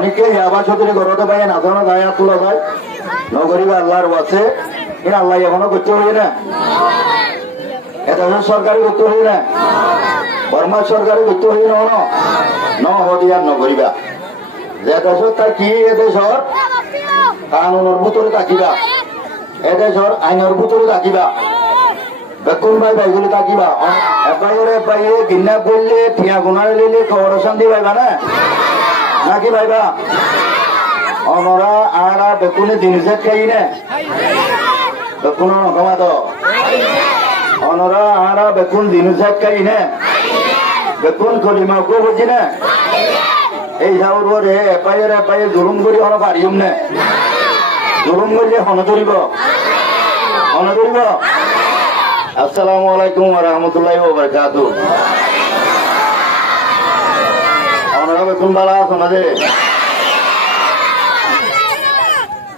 অনেকে আবার সতরি ঘরতে পাই না ধরো গায়ে হাত তোলা যায় নগরীবা আল্লাহর আছে কিনা আল্লাহ এখনো করতে হই না এটা সরকারি করতে হই না বর্মা সরকারি করতে হই ন হদিয়ার নগরীবা যে দেশত থাকি এ দেশর কানুনের ভিতরে থাকিবা এ দেশর আইনের ভিতরে থাকিবা বেকুন ভাই ভাইগুলি থাকিবা এবাইরে গিন্না বললে ঠিয়া গুনারে লিলে খবর শান্তি পাইবা না নাকি ভাইবা অনরা আরা বেকুনে জিনিস খাই না বেকুন নকমা তো অনরা আরা বেকুন জিনিস খাই না বেকুন কলিমা কো বুঝি না এই যাওয়ারে এপাইয়ে জুলুম করি হন পারিম না জুলুম করলে হন ধরিব আসসালামু আলাইকুম ওয়া রাহমাতুল্লাহি ওয়া বারাকাতুহু অনরা বেকুন বালা শোনাদে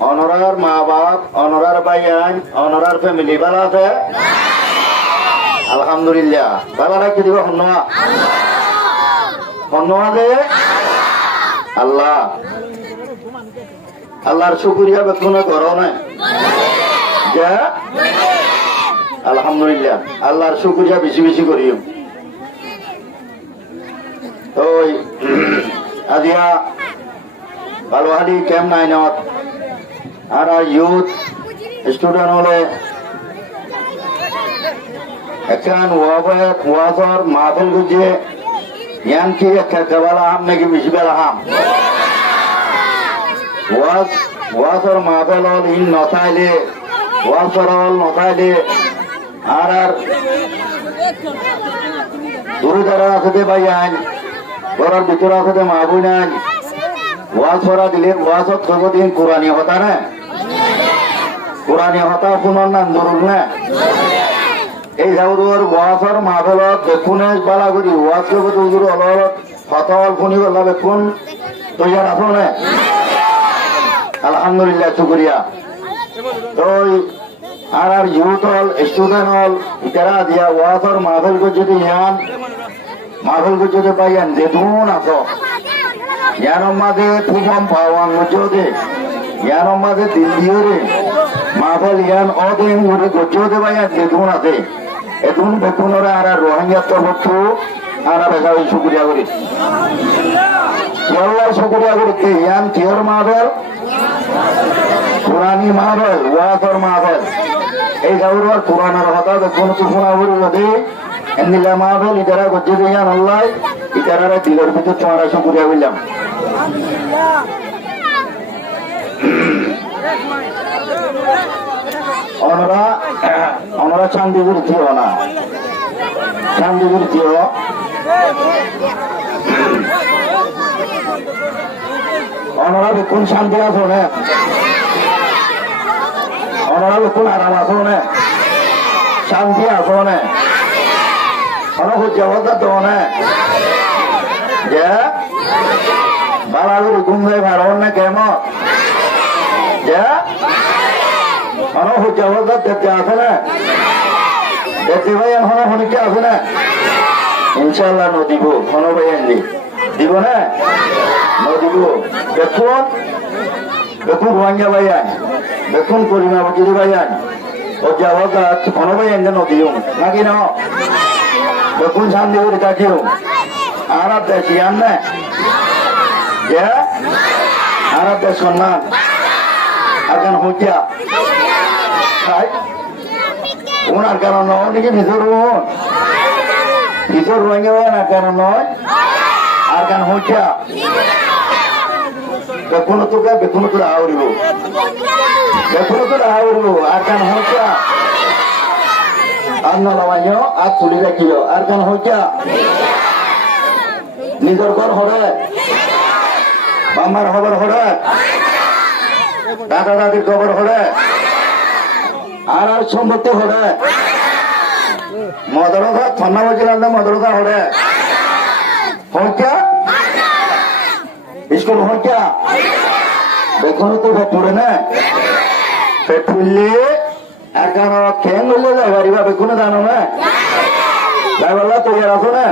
অনরার মা বাপ অনরার ভাইয়ান অনরার ফ্যামিলি ভালো আছে আলহামদুলিল্লাহ ভালো রাখতে দিব হন্যা দে আল্লাহ আল্লাহর শুকরিয়া বেতন করো না যা আলহামদুলিল্লাহ আল্লাহর শুকরিয়া বেশি বেশি করিও ওই আজিয়া বালুহালি ক্যাম্প 9 আর ইউথ স্টুডেন্ট হলে এখন ওয়াজর মাহফিল গুজে ইয়ান কি কেবলা হাম নাকি বেশি বেলা হাম ওয়াজর মাহফিল হল ইন নথাইলে ওয়াজর হল নথাইলে আর দূরে আছে ভাই আইন ঘরের ভিতরে আছে মাহবুন আইন ওয়াজ পড়া দিলে ওয়াজত কবদিন কোরআনী হতা না কোরআনী হতা পুনর নাম ধরুন না এই যাওয়ার ওয়াজর মাহফিলত দেখুনে বালা করি ওয়াজ কবত হুজুর অলপ ফতল ফোনি বললা বেকুন তৈয়ার আছো না আলহামদুলিল্লাহ শুকরিয়া তো আর ইউথ হল স্টুডেন্ট হল ইতারা দিয়া ওয়াজর মাহফিল কো যদি ইয়ান মাহফিল কো যদি পাইয়ান যেতুন আছো ইয়ানোর মাঝে ফুফম পাওয়ান গজোদে ইয়ানোর মাঝে দিল্লিওরে মাহফিল ইয়ান অদিন উড়ে গজোদে পাইয়ান যেতুন আছে এতুন বেতুনরে আর রোহিঙ্গা তরফ আর বেশা শুকরিয়া করি আল্লাহ শুকরিয়া করি কি ইয়ান কিয়র মাহফিল কোরআনী মাহফিল ওয়াজর মাহফিল এই যাওয়ার কোরআনের কথা কোন সুফনা বলি এমনিলা মাহফিল ইতারা গজ্জে দিয়ান আল্লাহ ইতারা দিলের ভিতর তোমারা শুকরিয়া বললাম অনরা শান্তিপুর থিও না শান্তিপুর থিও অনরা কোন শান্তি আছো না অনরা কোন আরাম আছো না শান্তি আছো না অনহুজ্জাবতা তো না যে বালাগুড়ি ঘুমে ভাড়ন না কেমন যে অনহুজ্জাবতা দেখতে আছে না দেখতে ভাই এখন হনিকে আছে না ইনশাল্লাহ নদিব হন ভাই আনলি দিব না নদিব দেখুন রোহিঙ্গা ভাইয়ান দেখুন করিমা বজিরি ভাইয়ান ও যাওয়া হন ভাই আনলে নদিও নাকি না দেখুন শান্তি করে থাকিও আরব দেশ ইয়ান না যে আরব দেশ সম্মান আর হইয়া ওনার কারণ নাকি ভিতর রোহিঙ্গা না কারণ নয় আর কারণ হইয়া বেকুনো তো আউরিব আর কারণ হইয়া আর নলামাইও আর তুলি রাখিল আর কারণ হইয়া নিজের ঘর হরে বাম্মার খবর হরে দাদা দাদির খবর হরে আর সম্পত্তি হরে মদরকা ঠান্ডা বাজিলাম না মদরকা হরে হইয়া স্কুল হইয়া বেকুনো তো পেটুরে না পেটুরলে আর কারণ খেয়ে গেলে যাইবা বেকুনে জানো না যাইবাল্লা তৈরি আছো না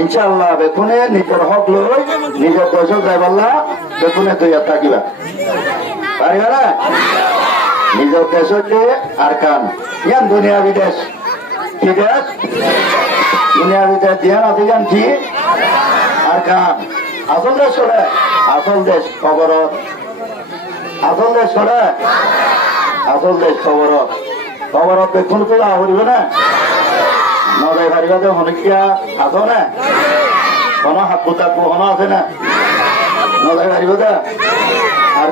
ইনশাআল্লাহ বেকুনে নিজের হক লই নিজের দেশ যাইবাল্লা বেকুনে তুই থাকিবা পারিবা না নিজের দেশ আর কান ইয়ান দুনিয়া বিদেশ কি দেশ দুনিয়া বিদেশ ধ্যান আছে জান কি আর কান আসল দেশ করে আসল দেশ খবরত আসল দেশ করে আসল দেশ খবরত খবরত বেকুন তো যা করিবে না নদাই পারিবা যে হনিকিয়া আছো না কোনো হাত পোতাক হনো আছে না নদাই পারিব দে আর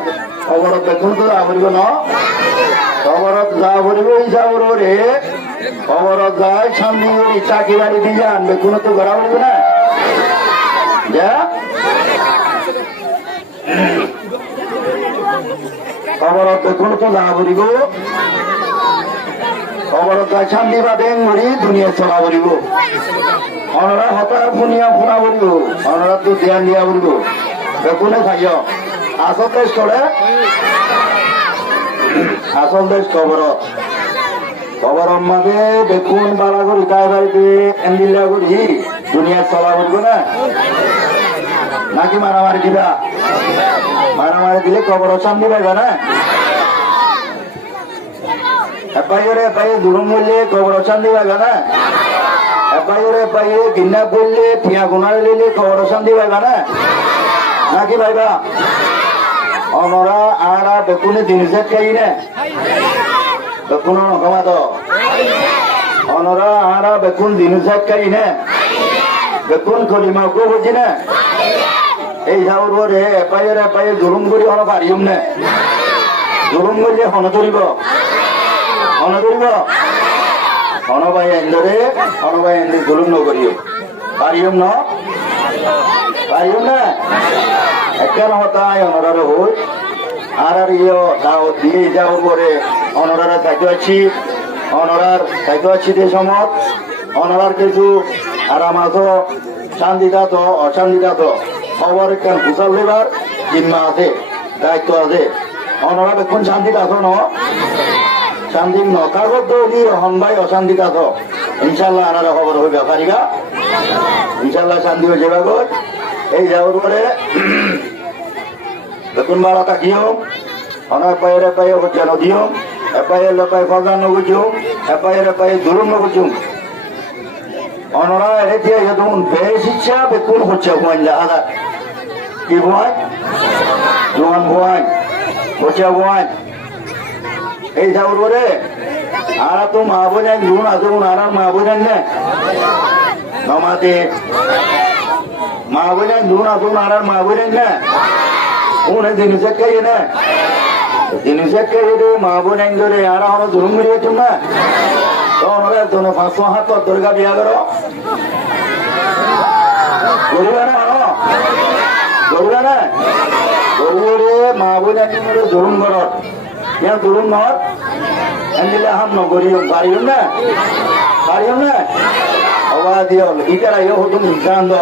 খবরত বেকুন তো যা করিব ন খবরত যা করিব ইচ্ছা করব রে খবরত যাই সামনে চাকি বাড়ি দিয়ে যান বেকুন তো করা করিব না যা খবরত বেকুন তো যা করিব খবরত যাই শান্তি বা বেং মরি দুনিয়া চলা করিব অনরা হতা ফুনিয়া ফুনা করিব অনরা তো ধ্যান দিয়া করিব বেকুনে খাইয় আসল দেশ করে আসল দেশ খবরত খবরত মাঝে বেকুন বালা করি তাই বাড়িতে এন্দিল্লা করি দুনিয়া চলা করিব না নাকি মারামারি দিবা মারামারি দিলে খবরত শান্তি পাইবা না এপাইরে এপাই দুরুম বললে খবর শান্তি পাইবা না এপাইরে এপাই কিডন্যাপ করলে ঠিয়া গুনারে লিলে খবর শান্তি পাইবা না নাকি পাইবা অনরা আরা বেকুনে জিনিস খাই না বেকুন নকমা তো অনরা আরা বেকুন জিনিস খাই না বেকুন কলিমা কো বুঝি না এই যাওয়ার পরে এপাইরে এপাই জুলুম করি হন পারিম না জুলুম করলে হন ধরিব অনগরিব অনবাই এন্দরে অনবাই এন্দে জুলুম নগরিও পারিম ন পারিম না একখান হতায় অনরার হই আর ইয়ে দাওয়াত দিয়ে যাওয়ার পরে অনরার দায়িত্ব আছি অনরার দায়িত্ব আছি যে সময় অনরার কিছু আরাম আছো শান্তিটা তো অশান্তিটা তো খবর একখান খুচাল লেবার জিম্মা আছে দায়িত্ব আছে অনরা এখন শান্তিটা আছো ন শান্তি ন কাগজ দৌড়ি হনবাই অশান্তি কাজ ইনশাল্লাহ আনারা খবর হইবা পারিবা ইনশাল্লাহ শান্তি হয়ে যাবা গো এই যাওয়ার পরে বেতন বাড়া থাকিও অনেক পায়ে পায়ে হচ্ছে নদীও এপায়ে লোপায় ফজা নগুছিও এপায়ে পায়ে জুলুম নগুছিও অনরা এতে যখন বেশ ইচ্ছা বেতন হচ্ছে ভুয়ান আদা কি ভুয়ান জোয়ান ভুয়ান হচ্ছে ভুয়ান এই যাওয়ার পরে আর তো মা বোঝাই জুন আছে আর মা বোঝাই না নমাতে মা বোঝাই জুন আছে আর মা বোঝাই না উনি জিনিস খাই না জিনিস খাই মা বোঝাই ধরে আর আমরা জুলুম করে গেছি না তখন ওরা একজন 500 হাত দুর্গা বিয়া করো করিবা না করিবা না করিবে মা বোঝাই জুলুম করো ইয়া জুলুম নর এন্দিলে হাম নগরিও পারিও না পারিও না অবা দিও ইটারা ইও হতুন ইনসান দ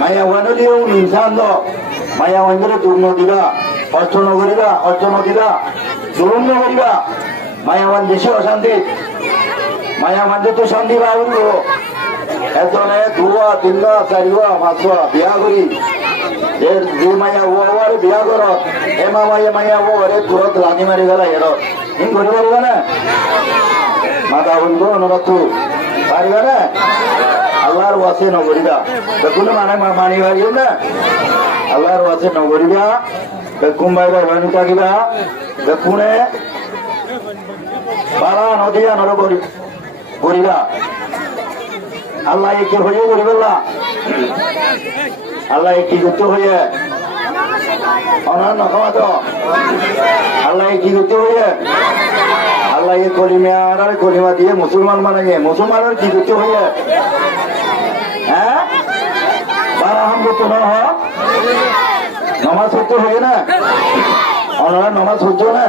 মায়া ওয়ানো দিও ইনসান দ মায়া ওয়ানরে দুর্ন দিবা অর্থ নগরিবা জুলুম নগরিবা মায়া ওয়ান দেশে অশান্তি মায়া মানতে তো শান্তি পাইব এজনে দুয়া তিনটা চারিবা পাঁচবা বিয়া করি যে মায়া ওয়ারে বিয়া কর এমা মায়া ওরে তুরত লাগি মারি গেল এর হিং করি পারিবা না মাতা বলবো অনুরোধ পারিবা না আল্লাহর ওয়াসে নগরিবা কোনো মানে মানি পারিও না আল্লাহর ওয়াসে নগরিবা বেকুম বাইবা বানি থাকিবা বেকুনে বালা নদিয়া নর করিবা আল্লাহ একে হয়ে করিবা আল্লাহ কি করতে হয়ে অনার নকমা তো আল্লাহ কি করতে হয়ে আল্লাহ কলিমা দিয়ে মুসলমান বানাইয়ে মুসলমানের কি করতে হয়ে হ্যাঁ বারা হাম করতে না নমাজ পড়তে হয়ে না অনারা নমাজ পড়ছো না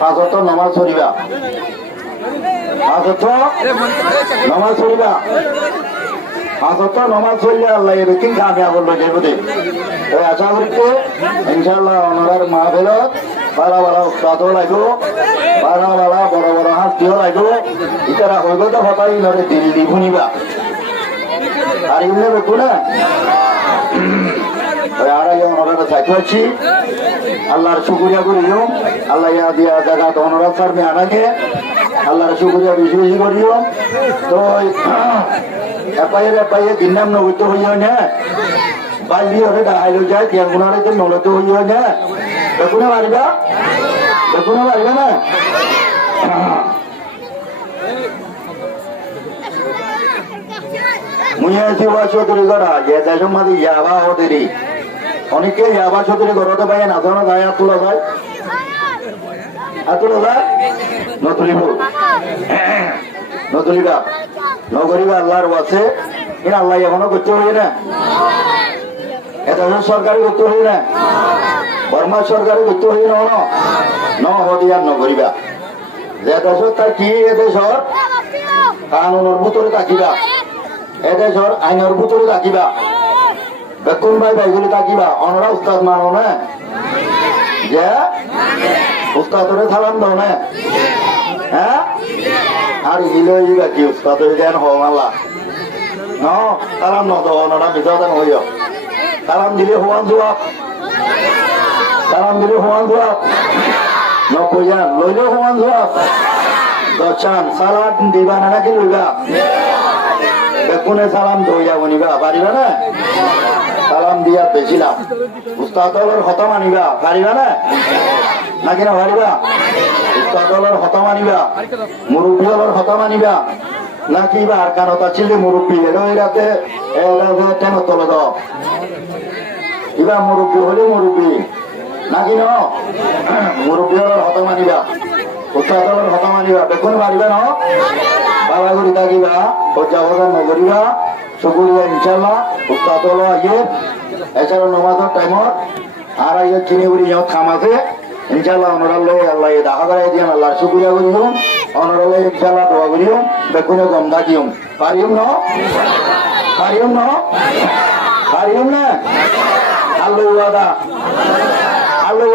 5 ওয়াক্ত নমাজ পড়িবা 5 ওয়াক্ত নমাজ পড়িবা 5 ওয়াক্ত নমাজ পড়লে আল্লাহ এর কি কামিয়াব হলো যেবদে ওই আশা করি ইনশাআল্লাহ ওনার মাহফিলত বালা বালা উস্তাদও লাগো বালা বালা বড় বড় হাস্তিও লাগো ইতারা হইব তো হতাই নরে দিল্লি শুনিবা আর এমনি দেখো না আড়াই ওনারা থাকতে পারছি আল্লাহর শুকুরিয়া করিও আল্লাহ ইয়া দিয়া জায়গা তো ওনারা সারমে আনাকে আল্লাহর শুকুরিয়া বেশি বেশি করিও তো এপাইয়ে দিনাম নগত হইও না বাল্লি হলে ডাহাইলো যায় তিয়ার গুণারে তো নগত হইও না দেখো না পারিবা না মুই আছি চৌধুরী গড়া যে দেশের মাঝে ইয়াবা হতেরি অনেকে ইয়াবা চৌধুরী গড়তে পাই নাচানো যায় আর তোলা যায় নতুলিবা নগরিবা আল্লাহর আছে কিনা আল্লাহ এখনো করতে হই না এটা সরকারি করতে হই না বর্মা সরকারি করতে হই ন হদিয়ার নগরিবা যে দেশত থাকি এদেশর কানুনের ভিতরে থাকিবা এদেশর আইনের ভিতরে থাকিবা বেকুন ভাই ভাইগুলি থাকিবা অনরা উস্তাদ মানো না যে উস্তাদরে সালাম দাও না হ্যাঁ আর ইলো ইবা কি উস্তাদ দেন হওয়ালা ন সালাম ন দাও অনরা বিজাদা হইও সালাম দিলে হওয়ান জবাব নকইয়া লইলেও হওয়ান জবাব দচান সালাদ দিবা না নাকি লইবা বেকুনে সালাম দইয়া বনিবা পারিবা না সালাম দিয়া বেছিলাম উস্তাদর হত মানিবা পারিবা না নাকি না পারিবা উস্তাদর হত মানিবা মুরব্বীর হত মানিবা নাকি বা আর কানত ছিল মুরব্বী এরাতে টেন তলে দাও ইবা মুরব্বী হলে মুরব্বী নাকি ন মুরব্বীর হত মানিবা উস্তাদর হত মানিবা বেকুনে পারিবা ন বাবা করি থাকিবা পর্যাবধান নগরিবা শুকুরিয়া ইনশাল্লাহ উস্তাদল আইয়ে এছাড়া নমাজের টাইমত আর আইয়ে চিনিগুড়ি যখন খাম আছে ইনশাল্লাহ অনরালে আল্লাহ দেখা করাই দিন আল্লাহ শুকুরিয়া করিম অনরালে ইনশাল্লাহ দোয়া করিম বেকুনে গম থাকিম পারিম না আল্লাহ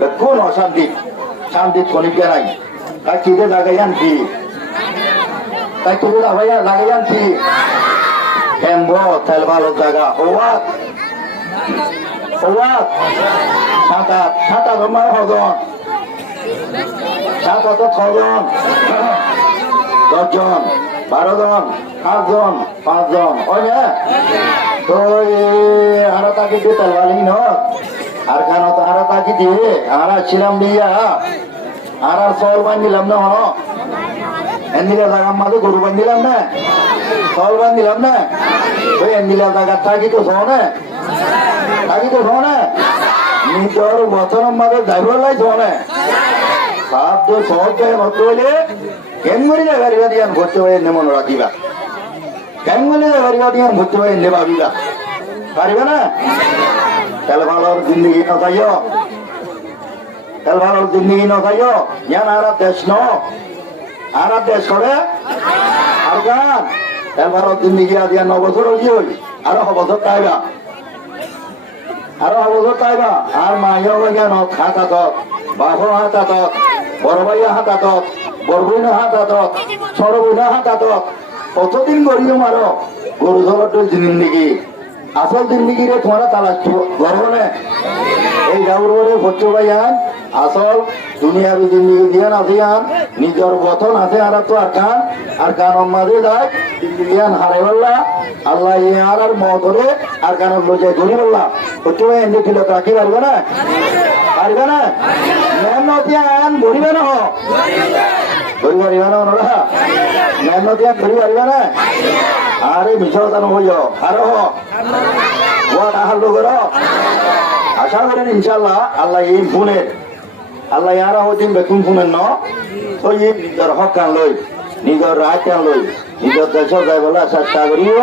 বেকুন অশান্তি শান্তি খনিকা নাই তাই চিঠে লাগাইয়ান কি তাই তুলে লাগাইয়ান কি কেম্ব তেল ভালো জায়গা ওয়াত সাঁতার আমার হজন সাঁতার তো 6 জন 10 জন 12 জন 8 জন 5 জন ওই না তো আরো তাকে দিয়ে তেল ভালি ন আর কেন তো আরো তাকে দিয়ে আর ছিলাম দিয়া আর চল বান্ধিলাম না হন এন্দিলা জায়গার মাঝে গরু বান্ধিলাম না চল বান্ধিলাম না ওই এন্দিলা জায়গার থাকি তো শোনে নিজের বছরের মাঝে যাইবার লাই শোনে সাত সহজ জায়গা নষ্ট হইলে কেমন গাড়িবা দিয়ান ভর্তি হয়ে এনে মনে রাখিবা কেমন গাড়িবা দিয়ান ভর্তি হয়ে এনে ভাবিবা পারিবা না তেল ভালোর জিন্দগি নথাইও তেল ভালোর জিন্দগি নথাইও ইয়ান আরা দেশ ন আরা দেশ করে আর গান তেল ভালোর জিন্দগি দিয়া 9 বছর হই আরো বছর তাইবা আর মাইয়া জ্ঞান হাতাত বাপ হাতাত বড় ভাইয়া হাতাত বড় বইনা হাতাত ছোট বইনা হাতাত কতদিন গড়িও মারো গরু জলট জিন্দিগি আসল জিন্দিগি রে তোমার তালাশ গর্ব নে এই গাউরে ভর্তি ভাইয়ান আসল দুনিয়াবি জিন্দিগি দিয়ান আসিয়ান নিজের বতন আছে আর তো আর কান মাঝে যায় জিন্দিগিয়ান হারাই বললা আল্লাহ আর মতরে আর কান লজায় ধরি বললা ভর্তি ভাই এনে দিল রাখি পারবে না মেহনতিয়ান ধরিবে না ধরি পারিবা না ওনারা মেহনতিয়ান ধরি পারিবা না আরে মিছানো হইও আরো ওয়াট আহাল লোকের আশা করেন ইনশাল্লাহ আল্লাহ এই ফোনের আল্লাহ ইয়ারা হইতেন বেকুন ফোনের ন ওই নিজের হক কান লই নিজের রায় কান লই নিজের দেশ যাই বলে চেষ্টা করিও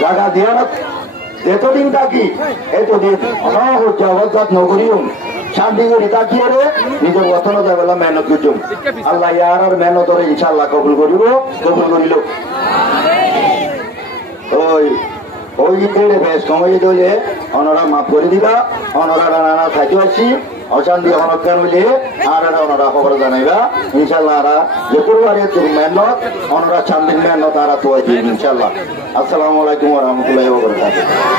জায়গা দিয়া এতদিন থাকি এতদিন অনাহত নগরিও শান্তি করে তাকিয়ে রে নিজের বতন যাই বলে মেহনত করছুম আল্লাহ ইয়ার আর মেহনতরে ইনশাল্লাহ কবুল করিল ওই বেশ সময় দিলে ওনারা মাফ করে দিবা ওনারা নানা থাকি আছি অশান্তি অনকান মিলে আর ওনারা খবর জানাইবা ইনশাল্লাহ আর যতবারে তোর মেহনত ওনারা চান্দিন মেহনত আর তো ইনশাল্লাহ। আসসালামু আলাইকুম ওয়া রাহমাতুল্লাহি ওয়া বারাকাতুহু।